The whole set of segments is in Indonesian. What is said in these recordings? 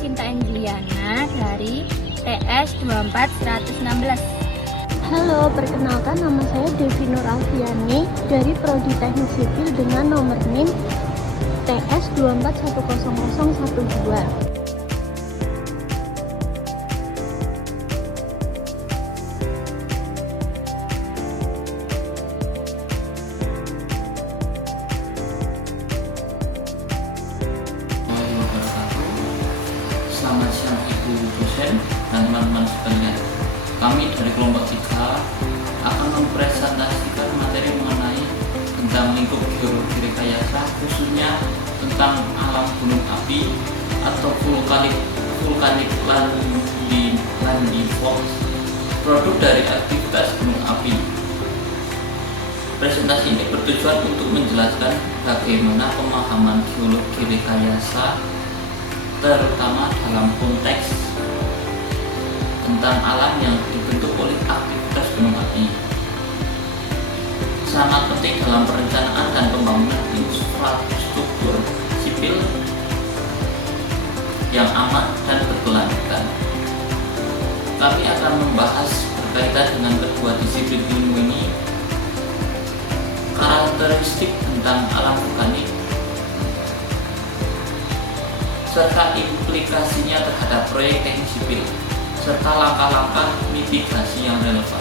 Sinta Engliana dari TS 24116. Halo, perkenalkan nama saya Devi Nur Alfiani dari Prodi Teknik Sipil dengan nomor NIM TS 2410012. Selamat siang Ibu dosen dan teman-teman sekalian. Kami dari kelompok 3 akan mempresentasikan materi mengenai tentang lingkup geologi rekayasa, khususnya tentang alam gunung api atau vulkanik landforms, produk dari aktivitas gunung api. Presentasi ini bertujuan untuk menjelaskan bagaimana pemahaman geologi rekayasa, terutama dalam konteks tentang alam yang dibentuk oleh aktivitas gunung api. Sangat penting dalam perencanaan dan pembangunan infrastruktur sipil yang aman dan berkelanjutan. Kami akan membahas berkaitan dengan kedua disiplin ilmu ini, karakteristik tentang alam vulkanik serta implikasinya terhadap proyek teknik sipil, serta langkah-langkah mitigasi yang relevan.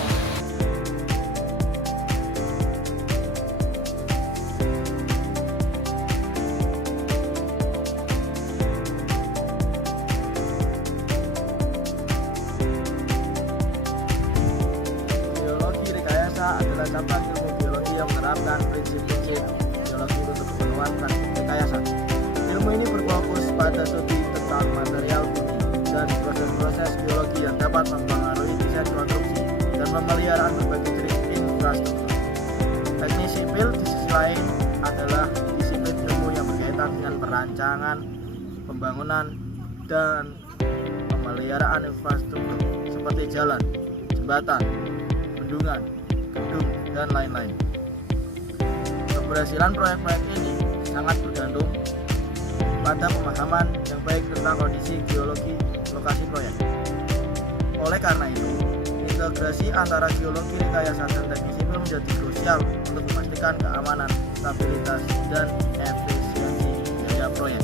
Geologi rekayasa adalah cabang ilmu geologi yang menerapkan prinsip-prinsip geologi untuk keperluan praktik rekayasa. Ilmu ini berfokus pada studi tentang material bumi dan proses-proses geologi yang dapat mempengaruhi desain konstruksi dan pemeliharaan berbagai jenis infrastruktur. Teknik sipil di sisi lain adalah disiplin ilmu yang berkaitan dengan perancangan, pembangunan, dan pemeliharaan infrastruktur seperti jalan, jembatan, bendungan, gedung, dan lain-lain. Keberhasilan proyek-proyek ini sangat bergantung pada pemahaman yang baik tentang kondisi geologi lokasi proyek. Oleh karena itu, integrasi antara geologi rekayasa dan teknik sipil menjadi krusial untuk memastikan keamanan, stabilitas, dan efisiensi biaya proyek.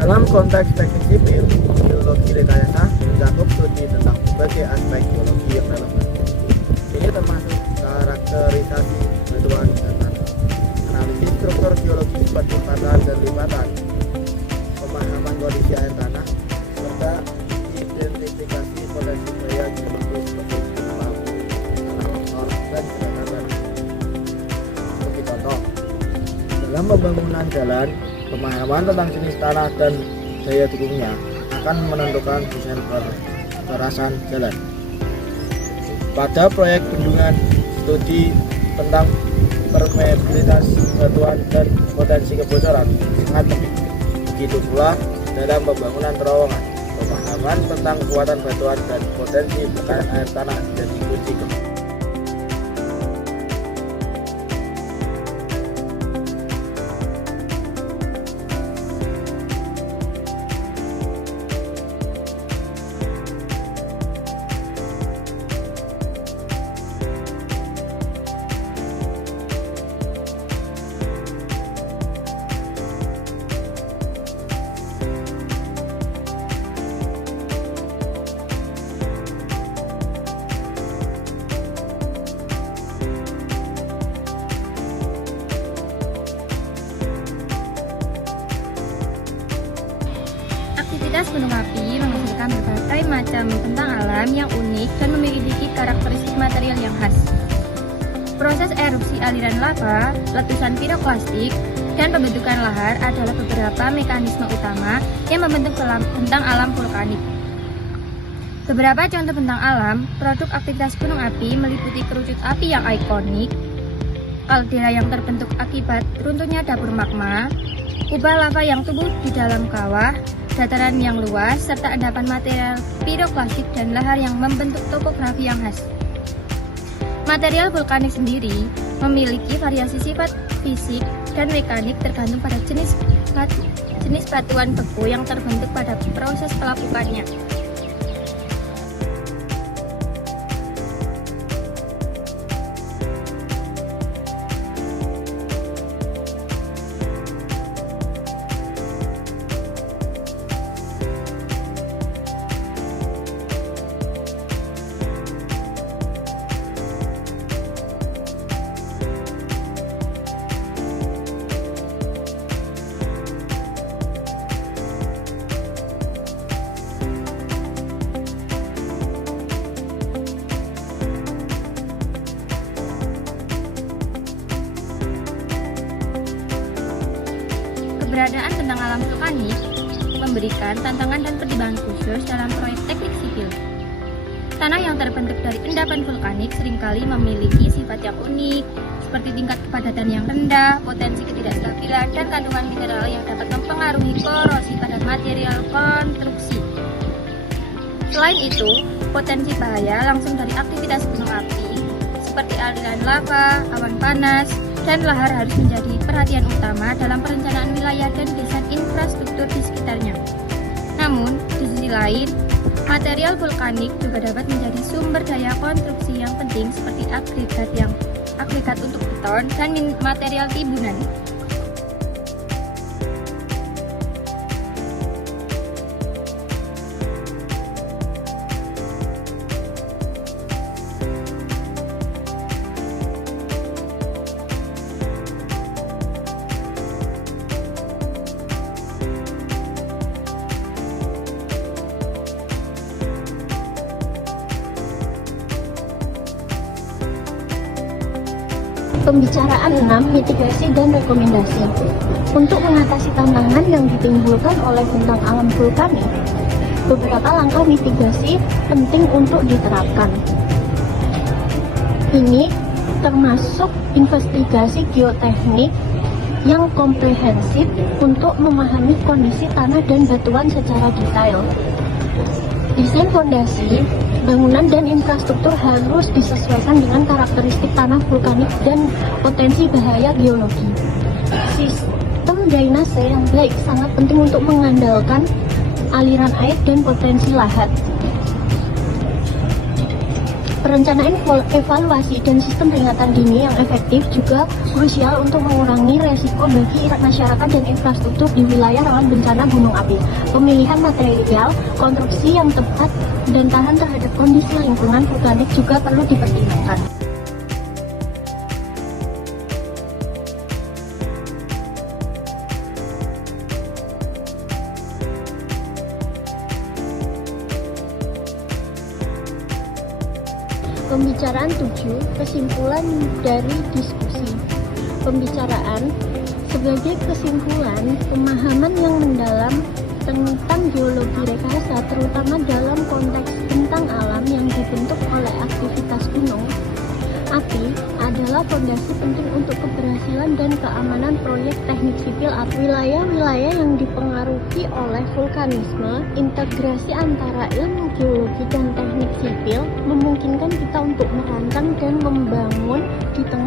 Dalam konteks teknik sipil, geologi rekayasa mencakup studi tentang berbagai aspek geologi yang relevan. Ini termasuk karakterisasi batuan dan tanah, analisis struktur geologi seperti patahan dan lipatan, pemahaman kondisi air tanah, serta identifikasi potensi gaya geologi seperti gelombang, tanah longsor, dan gerakan. Seperti contoh, dalam pembangunan jalan, pemahaman tentang jenis tanah dan daya dukungnya akan menentukan desain perasan jalan. Pada proyek bendungan, studi tentang permeabilitas batuan dan potensi kebocoran sangat penting. Begitu pula dalam pembangunan terowongan, pemahaman tentang kekuatan batuan dan potensi tekanan air tanah jadi kunci. Aktivitas gunung api menghasilkan berbagai macam bentang alam yang unik dan memiliki karakteristik material yang khas. Proses erupsi aliran lava, letusan piroklastik, dan pembentukan lahar adalah beberapa mekanisme utama yang membentuk bentang alam vulkanik. Beberapa contoh bentang alam, produk aktivitas gunung api meliputi kerucut api yang ikonik, kaldera yang terbentuk akibat runtuhnya dapur magma, kubah lava yang tumbuh di dalam kawah, dataran yang luas, serta endapan material piroklastik dan lahar yang membentuk topografi yang khas. Material vulkanik sendiri memiliki variasi sifat fisik dan mekanik tergantung pada jenis batuan beku yang terbentuk pada proses pelapukannya. Keberadaan bentang alam vulkanik memberikan tantangan dan pertimbangan khusus dalam proyek teknik sipil. Tanah yang terbentuk dari endapan vulkanik seringkali memiliki sifat yang unik, seperti tingkat kepadatan yang rendah, potensi ketidakstabilan, dan kandungan mineral yang dapat mempengaruhi korosi pada material konstruksi. Selain itu, potensi bahaya langsung dari aktivitas gunung api, seperti aliran lava, awan panas, dan lahar harus menjadi perhatian utama dalam perencanaan wilayah dan desain infrastruktur di sekitarnya. Namun, di sisi lain, material vulkanik juga dapat menjadi sumber daya konstruksi yang penting seperti agregat untuk beton dan material timbunan. Pembicaraan 6, mitigasi dan rekomendasi. Untuk mengatasi tantangan yang ditimbulkan oleh bentang alam vulkanik, beberapa langkah mitigasi penting untuk diterapkan. Ini termasuk investigasi geoteknik yang komprehensif untuk memahami kondisi tanah dan batuan secara detail. Desain fondasi, bangunan dan infrastruktur harus disesuaikan dengan karakteristik tanah vulkanik dan potensi bahaya geologi. Sistem drainase yang baik sangat penting untuk mengandalkan aliran air dan potensi lahat. Perencanaan evaluasi dan sistem peringatan dini yang efektif juga krusial untuk mengurangi resiko bagi masyarakat dan infrastruktur di wilayah rawan bencana gunung api. Pemilihan material, konstruksi yang tepat, dan tahan terhadap kondisi lingkungan vulkanik juga perlu dipertimbangkan. Pembicaraan 7, kesimpulan dari diskusi. Pembicaraan sebagai kesimpulan, pemahaman yang mendalam tentang geologi rekayasa, terutama dalam konteks bentang alam yang dibentuk oleh aktivitas gunung api, adalah fondasi penting untuk keberhasilan dan keamanan proyek teknik sipil atau wilayah-wilayah yang dipengaruhi oleh vulkanisme. Integrasi antara ilmu geologi dan teknik sipil memungkinkan kita untuk merancang dan membangun di tengah